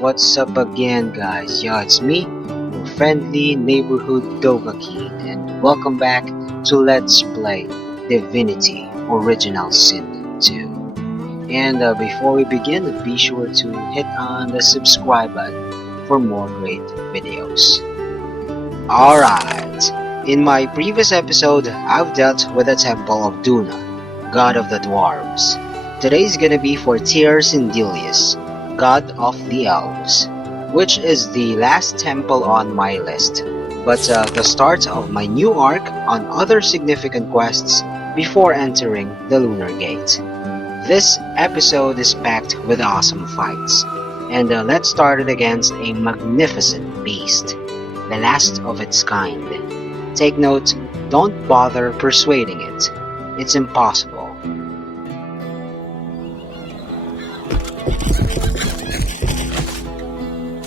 What's up again, guys? Yeah, it's me, your friendly neighborhood Dova Kid, and welcome back to Let's Play Divinity Original Sin 2. And before we begin, be sure to hit on the subscribe button for more great videos. Alright, in my previous episode, I've dealt with the Temple of Duna, God of the Dwarves. Today's gonna be for Tir-Cendelius, God of the Elves, which is the last temple on my list, but the start of my new arc on other significant quests before entering the Lunar Gate. This episode is packed with awesome fights, and let's start it against a magnificent beast, the last of its kind. Take note, don't bother persuading it. It's impossible.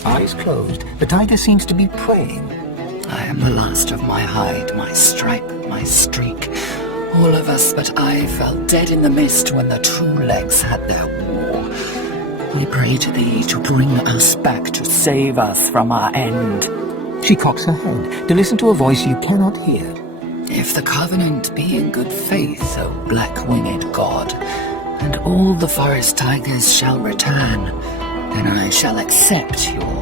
Eyes closed, the tiger seems to be praying. I am the last of my hide, my stripe, my streak. All of us but I fell dead in the mist when the true legs had their war. We pray to thee to bring us back, to save us from our end. She cocks her head to listen to a voice you cannot hear. If the covenant be in good faith, O black-winged god, and all the forest tigers shall return, then I shall accept your...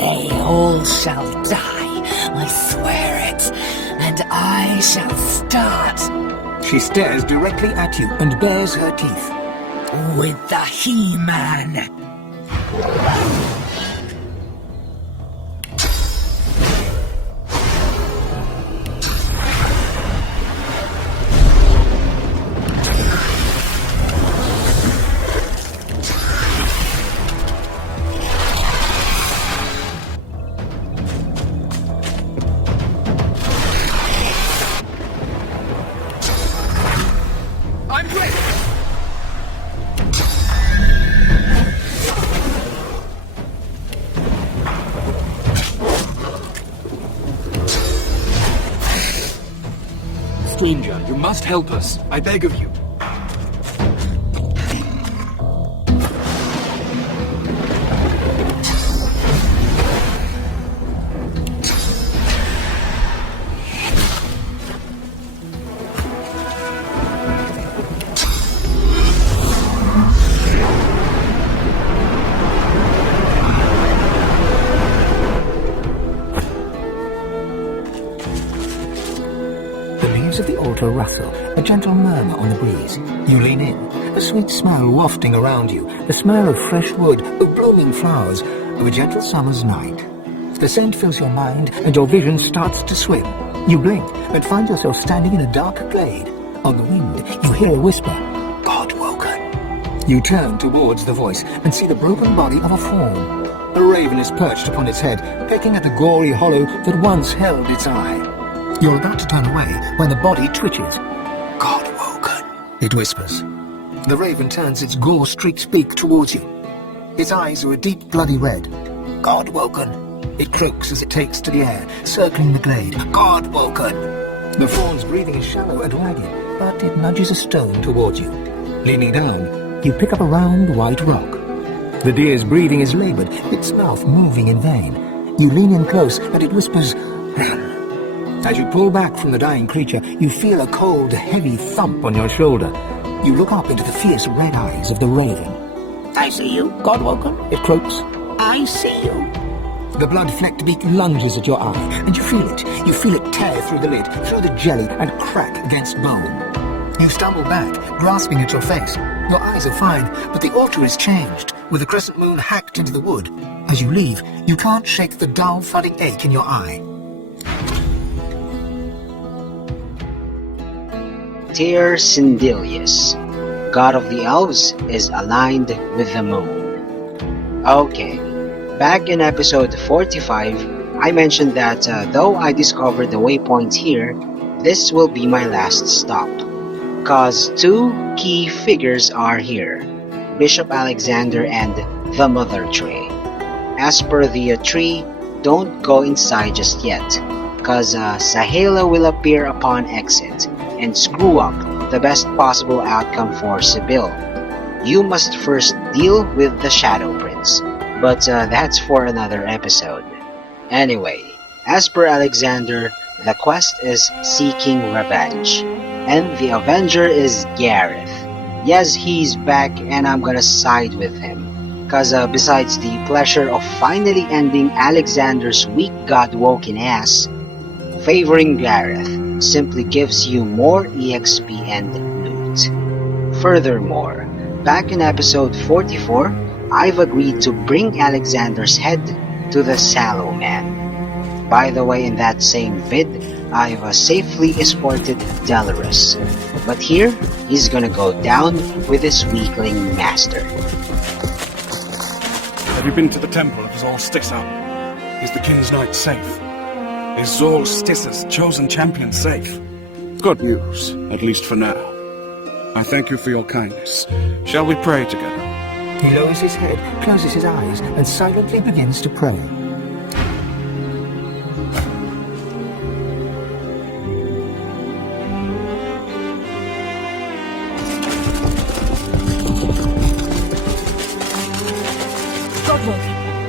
They all shall die, I swear it, and I shall start. She stares directly at you and bares her teeth. With the He-Man. Stranger, you must help us. I beg of you. Of the altar rustle, a gentle murmur on the breeze. You lean in, a sweet smell wafting around you, the smell of fresh wood, of blooming flowers, of a gentle summer's night. The scent fills your mind, and your vision starts to swim. You blink, but find yourself standing in a dark glade. On the wind, you hear a whisper, God woken. You turn towards the voice, and see the broken body of a fawn. A raven is perched upon its head, pecking at the gory hollow that once held its eye. You're about to turn away when the body twitches. God woken, it whispers. The raven turns its gore-streaked beak towards you. Its eyes are a deep bloody red. God woken. It croaks as it takes to the air, circling the glade. God woken. The fawn's breathing is shallow and ragged, but it nudges a stone towards you. Leaning down, you pick up a round white rock. The deer's breathing is labored, its mouth moving in vain. You lean in close, and it whispers, Ram. As you pull back from the dying creature, you feel a cold, heavy thump on your shoulder. You look up into the fierce red eyes of the raven. I see you, God woken, it croaks. I see you. The blood-flecked beak lunges at your eye, and you feel it. You feel it tear through the lid, through the jelly, and crack against bone. You stumble back, grasping at your face. Your eyes are fine, but the altar is changed, with the crescent moon hacked into the wood. As you leave, you can't shake the dull, thudding ache in your eye. Tir-Cendelius, God of the Elves, is aligned with the moon. Okay, back in episode 45, I mentioned that though I discovered the waypoint here, this will be my last stop. Cause two key figures are here, Bishop Alexandar and the Mother Tree. As per the tree, don't go inside just yet, cause Sahala will appear upon exit and screw up the best possible outcome for Sibyl. You must first deal with the Shadow Prince. happens, but that's for another episode. Anyway, as per Alexander, the quest is seeking revenge, and the Avenger is Gareth. Yes, he's back and I'm gonna side with him. Cause besides the pleasure of finally ending Alexander's weak god-woken ass, favoring Gareth simply gives you more EXP and loot. Furthermore, back in episode 44, I've agreed to bring Alexander's head to the Sallow Man. By the way, in that same vid, I've safely escorted Delorus, but here, he's gonna go down with his weakling master. Have you been to the temple of Zol Stissa? Is the King's Knight safe? Is Zol Stissa's chosen champion safe? Good news, at least for now. I thank you for your kindness. Shall we pray together? He lowers his head, closes his eyes, and silently begins to pray.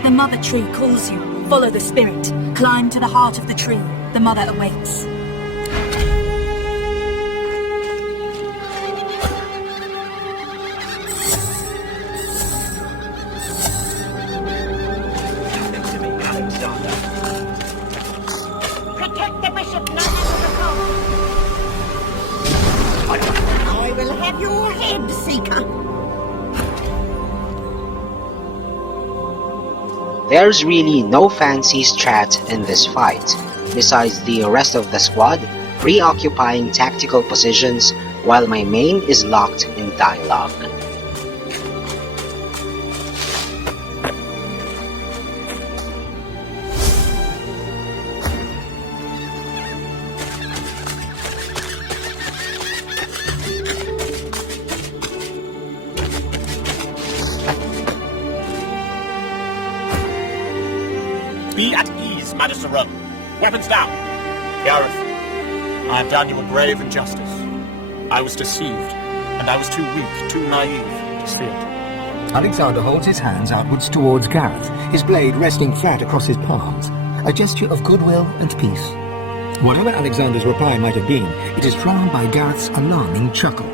The mother tree calls you. Follow the spirit. Climb to the heart of the tree. The mother awaits. Protect the bishop, not the cult. I will have your head, Seeker. There's really no fancy strat in this fight, besides the rest of the squad preoccupying tactical positions while my main is locked in dialogue. Be at ease, Magisterum. Weapons down. Gareth, I have done you a grave injustice. I was deceived, and I was too weak, too naive to see it. Alexander holds his hands outwards towards Gareth, his blade resting flat across his palms, a gesture of goodwill and peace. Whatever Alexander's reply might have been, it is drowned by Gareth's alarming chuckle.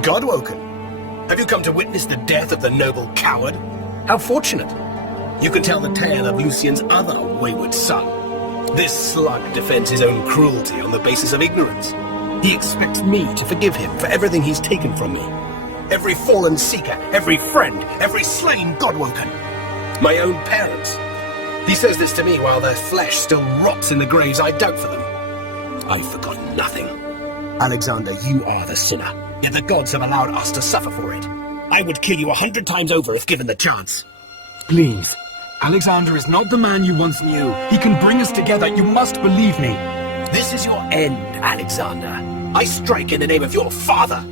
Godwoken, have you come to witness the death of the noble coward? How fortunate! You can tell the tale of Lucian's other wayward son. This slug defends his own cruelty on the basis of ignorance. He expects me to forgive him for everything he's taken from me. Every fallen seeker, every friend, every slain Godwoken. My own parents. He says this to me while their flesh still rots in the graves I dug for them. I've forgotten nothing. Alexander, you are the sinner, yet the gods have allowed us to suffer for it. I would kill you 100 times over if given the chance. Please. Alexander is not the man you once knew. He can bring us together. You must believe me. This is your end, Alexander. I strike in the name of your father.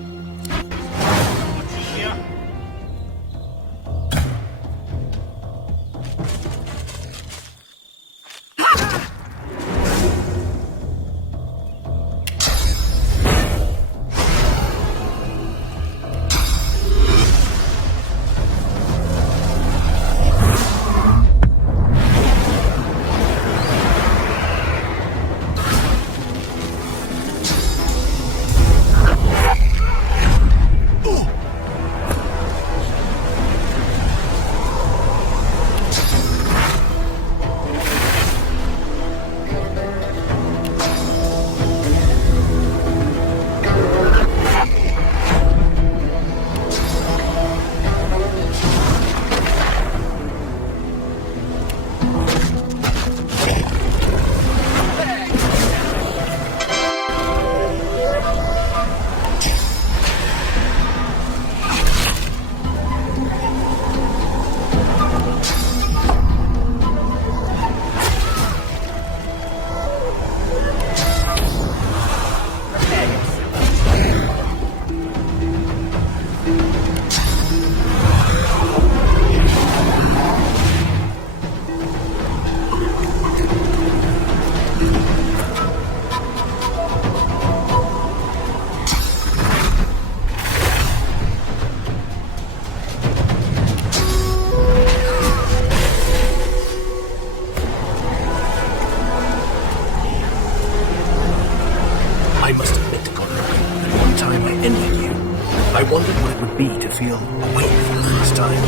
feel awake for the first time,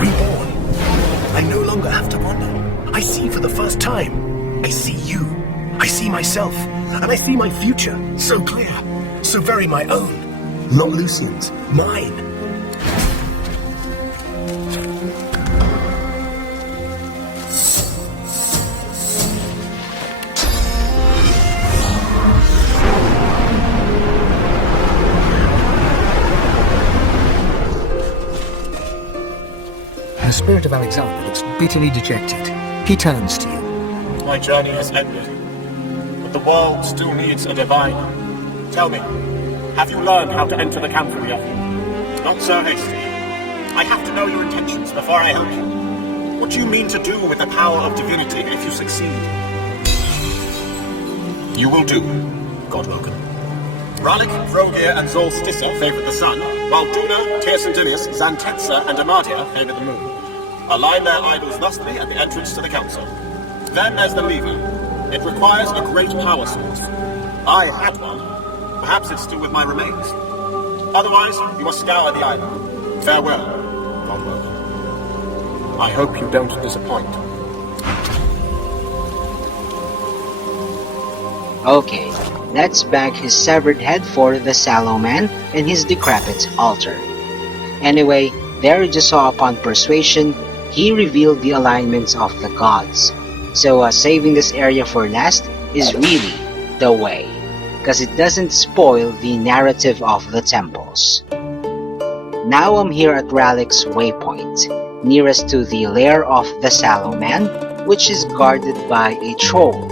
reborn. I no longer have to wonder. I see for the first time. I see you. I see myself. And I see my future. So clear. So very my own. Not Lucian's. Mine. The spirit of Alexander looks bitterly dejected. He turns to you. My journey has ended, but the world still needs a divine. Tell me, have you learned how to enter the camphor yet? Not so hasty. I have to know your intentions before I help you. What do you mean to do with the power of divinity if you succeed? You will do, God welcome. Ralik, Vrogir, and Zol Stissa favored the sun, while Duna, Tir-Cendelius, Xantetza, and Amadia favored the moon. Align their idols thusly at the entrance to the council. Then there's the lever. It requires a great power source. I had one. Perhaps it's still with my remains. Otherwise, you must scour the island. Farewell, God welcome. I hope you don't disappoint. Okay, let's bag his severed head for the Sallow Man and his decrepit altar. Anyway, there you just saw upon persuasion, he revealed the alignments of the gods. So saving this area for last is really the way, because it doesn't spoil the narrative of the temples. Now I'm here at Ralik's waypoint, nearest to the lair of the Sallow Man, which is guarded by a troll.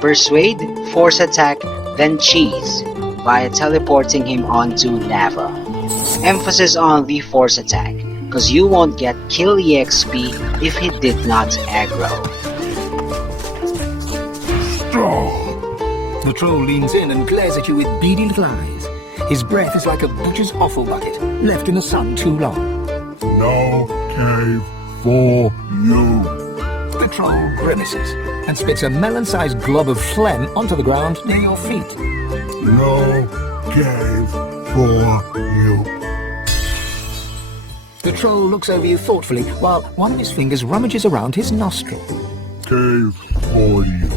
Persuade, force attack, then cheese, via teleporting him onto lava. Emphasis on the force attack, because you won't get kill EXP if he did not aggro. The troll leans in and glares at you with beady little eyes. His breath is like a butcher's offal bucket, left in the sun too long. No cave for you. The troll grimaces and spits a melon-sized glob of phlegm onto the ground near your feet. No cave for you. The troll looks over you thoughtfully while one of his fingers rummages around his nostril. Cave for you.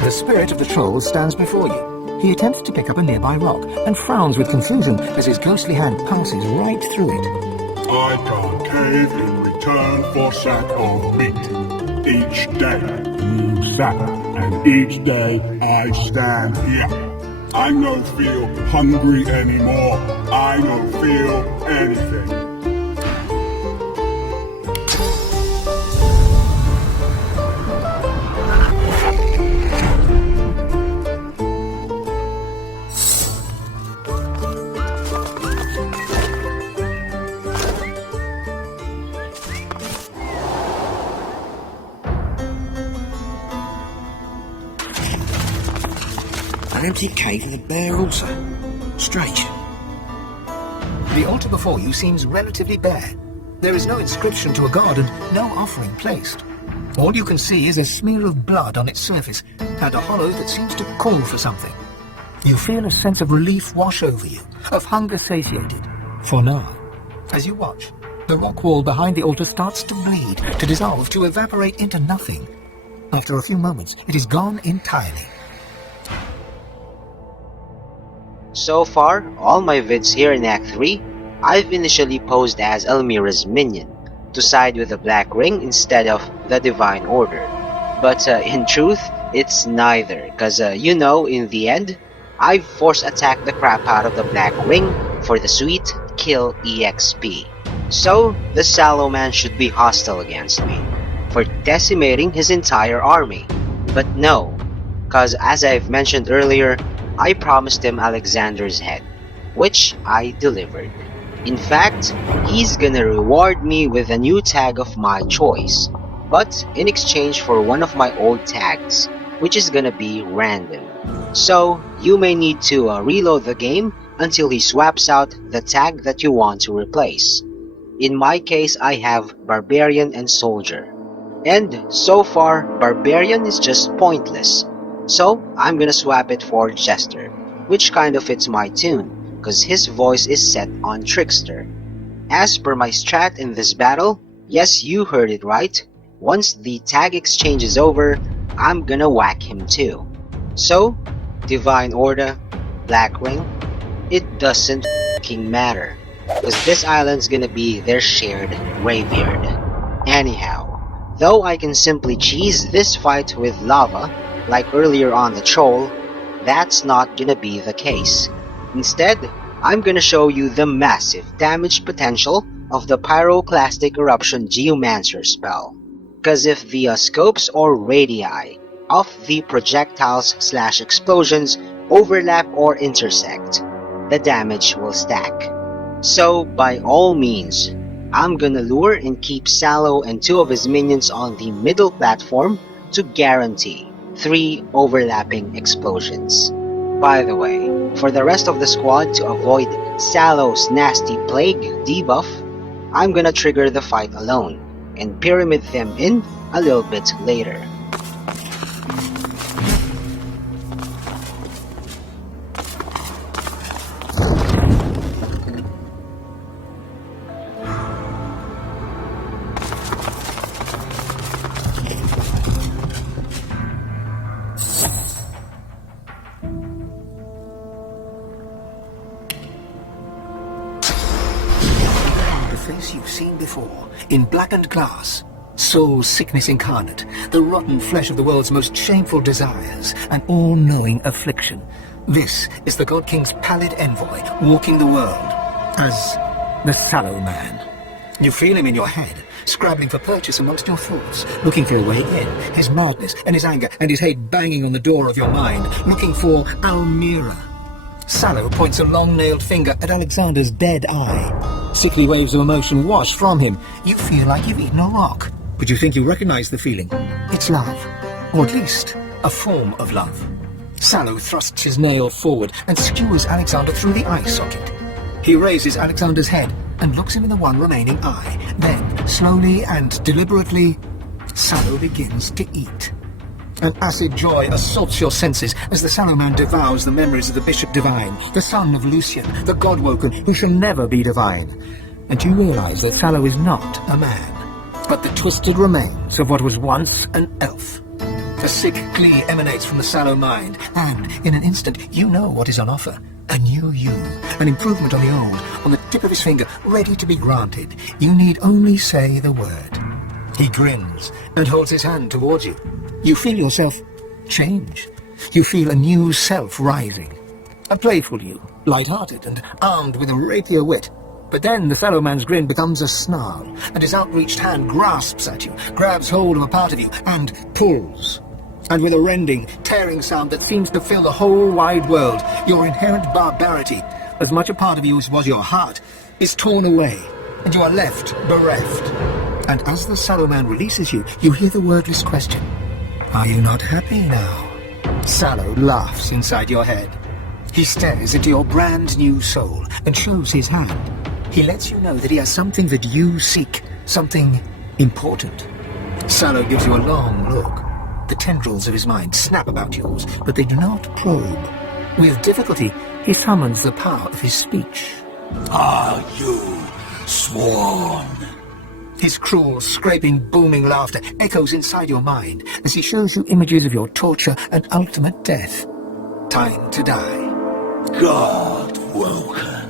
The spirit of the troll stands before you. He attempts to pick up a nearby rock and frowns with confusion as his ghostly hand passes right through it. I can't cave in return for sack of meat. Each day you sack, and each day I stand here. I no feel hungry anymore. I no feel anything. An empty cave with a bare altar. Strange. The altar before you seems relatively bare. There is no inscription to a god and no offering placed. All you can see is a smear of blood on its surface and a hollow that seems to call for something. You feel a sense of relief wash over you, of hunger satiated. For now, as you watch, the rock wall behind the altar starts to bleed, to dissolve, to evaporate into nothing. After a few moments, it is gone entirely. So far, all my vids here in Act 3, I've initially posed as Elmira's minion, to side with the Black Ring instead of the Divine Order. But in truth, it's neither, cause you know, in the end, I've force attacked the crap out of the Black Ring for the sweet kill EXP. So, the Sallow Man should be hostile against me, for decimating his entire army. But no, cause as I've mentioned earlier, I promised him Alexandar's head. which I delivered. In fact, he's gonna reward me with a new tag of my choice, but in exchange for one of my old tags, which is gonna be random. So, you may need to reload the game until he swaps out the tag that you want to replace. In my case, I have Barbarian and Soldier. And so far, Barbarian is just pointless. So, I'm gonna swap it for Jester, which kind of fits my tune, cause his voice is set on Trickster. As per my strat in this battle, yes, you heard it right, once the tag exchange is over, I'm gonna whack him too. So, Divine Order, Black Ring, it doesn't f***ing matter, cause this island's gonna be their shared graveyard. Anyhow, though I can simply cheese this fight with lava, like earlier on the troll, that's not gonna be the case. Instead, I'm gonna show you the massive damage potential of the Pyroclastic Eruption Geomancer spell. Cause if the scopes or radii of the projectiles/explosions overlap or intersect, the damage will stack. So by all means, I'm gonna lure and keep Sallow and 2 of his minions on the middle platform to guarantee 3 overlapping explosions. By the way, for the rest of the squad to avoid Sallow's nasty plague debuff, I'm gonna trigger the fight alone and pyramid them in a little bit later. Face you've seen before, in blackened glass, soul sickness incarnate, the rotten flesh of the world's most shameful desires, an all-knowing affliction. This is the God King's pallid envoy, walking the world as the Sallow Man. You feel him in your head, scrabbling for purchase amongst your thoughts, looking for a way in, his madness and his anger and his hate banging on the door of your mind, looking for Almira. Sallow points a long-nailed finger at Alexandar's dead eye. Sickly waves of emotion wash from him. You feel like you've eaten a rock, but you think you recognize the feeling. It's love, or at least a form of love. Sallow thrusts his nail forward and skewers Alexander through the eye socket. He raises Alexander's head and looks him in the one remaining eye. Then, slowly and deliberately, Sallow begins to eat. An acid joy assaults your senses as the Sallow Man devours the memories of the Bishop Divine, the son of Lucian, the God-woken, who shall never be divine. And you realize that Sallow is not a man, but the twisted remains of what was once an elf. A sick glee emanates from the Sallow mind, and in an instant you know what is on offer. A new you, an improvement on the old, on the tip of his finger, ready to be granted. You need only say the word. He grins and holds his hand towards you. You feel yourself change. You feel a new self rising. A playful you, light-hearted and armed with a rapier wit. But then the Sallow Man's grin becomes a snarl, and his outreached hand grasps at you, grabs hold of a part of you, and pulls. And with a rending, tearing sound that seems to fill the whole wide world, your inherent barbarity, as much a part of you as was your heart, is torn away, and you are left bereft. And as the Sallow Man releases you, you hear the wordless question, "Are you not happy now?" Sallow laughs inside your head. He stares into your brand new soul and shows his hand. He lets you know that he has something that you seek, something important. Sallow gives you a long look. The tendrils of his mind snap about yours, but they do not probe. With difficulty, he summons the power of his speech. Are you sworn? His cruel, scraping, booming laughter echoes inside your mind as he shows you images of your torture and ultimate death. Time to die. God woken.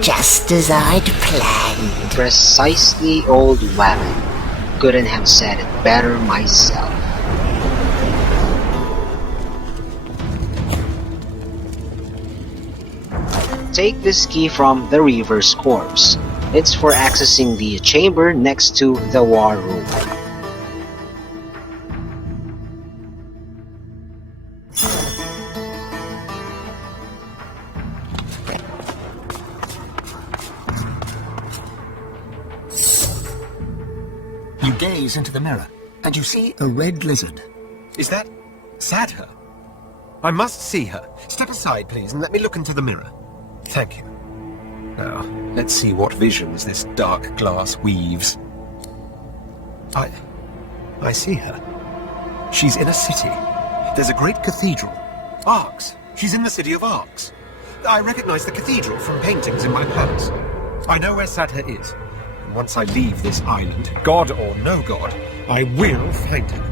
just as I'd planned. Precisely, old woman. Couldn't have said it better myself. Take this key from the Reaver's corpse. It's for accessing the chamber next to the war room. You gaze into the mirror, and you see a red lizard. Is that Sadher? I must see her. Step aside, please, and let me look into the mirror. Thank you. Now, let's see what visions this dark glass weaves. I see her. She's in a city. There's a great cathedral. Arcs. She's in the city of Arcs. I recognize the cathedral from paintings in my palace. I know where Sadher is. And once I leave this island, god or no god, I will find her.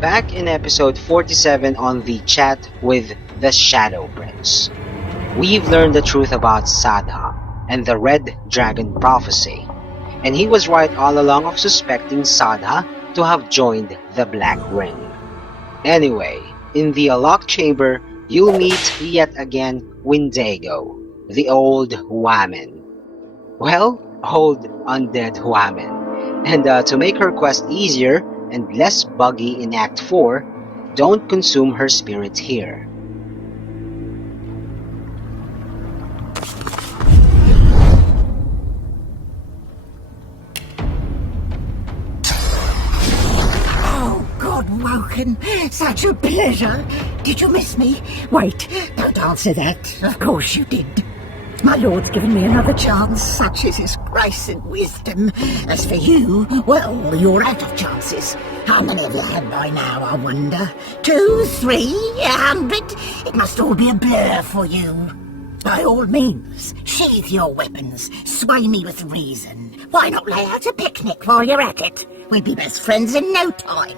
Back in episode 47 on the chat with the Shadow Prince, we've learned the truth about Sadha and the Red Dragon Prophecy, and he was right all along of suspecting Sadha to have joined the Black Ring. Anyway, in the locked chamber, you'll meet yet again Windigo, the old woman. Well, old undead woman. And to make her quest easier and less buggy in Act 4, don't consume her spirit here. Oh, God, Woken, such a pleasure. Did you miss me? Wait, don't answer that. Of course you did. My lord's given me another chance, such is his grace and wisdom. As for you, well, you're out of chances. How many have you had by now, I wonder? 2, 3, 100? It must all be a blur for you. By all means, sheathe your weapons, sway me with reason. Why not lay out a picnic while you're at it? We'd be best friends in no time.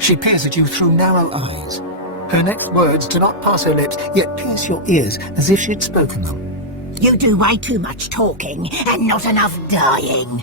She peers at you through narrow eyes. Her next words do not pass her lips, yet pierce your ears as if she'd spoken them. You do way too much talking and not enough dying.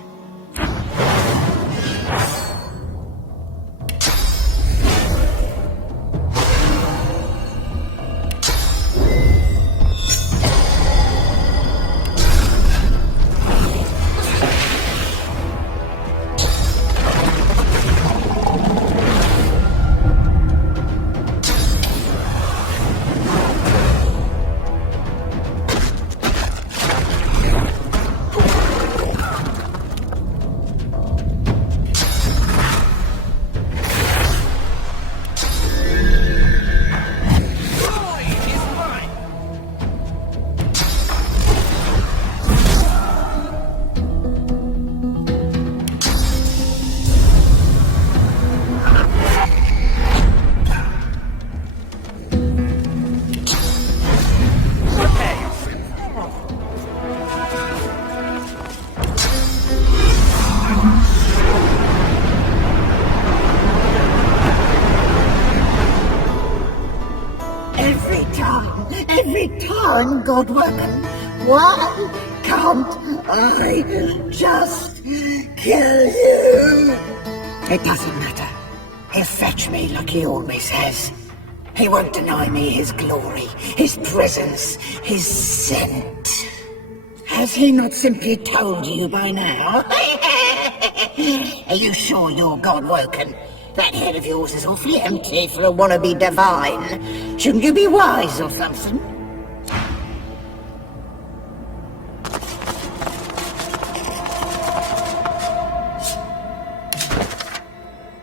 Every time, God weapon. Why can't I just kill you? It doesn't matter. He'll fetch me like he always has. He won't deny me his glory, his presence, his scent. Has he not simply told you by now? Are you sure you're God-woken? That head of yours is awfully empty for a wannabe divine. Shouldn't you be wise or something?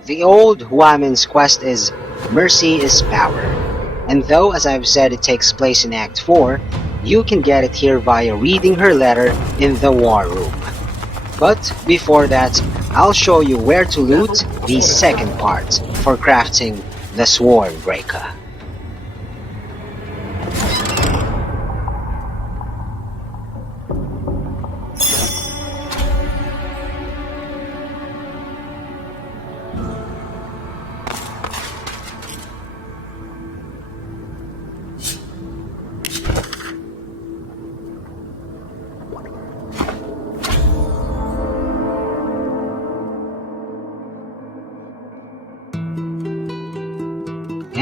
The old woman's quest is Mercy is Power, and though as I've said it takes place in Act 4, you can get it here via reading her letter in the war room. But before that, I'll show you where to loot the second part for crafting the Sworn Breaker.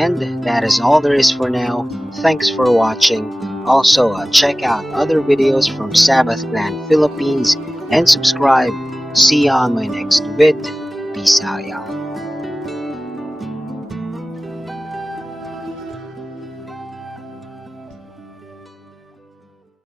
And that is all there is for now. Thanks for watching. Also, check out other videos from Sabbath Clan Philippines and subscribe. See you on my next vid. Peace out, y'all.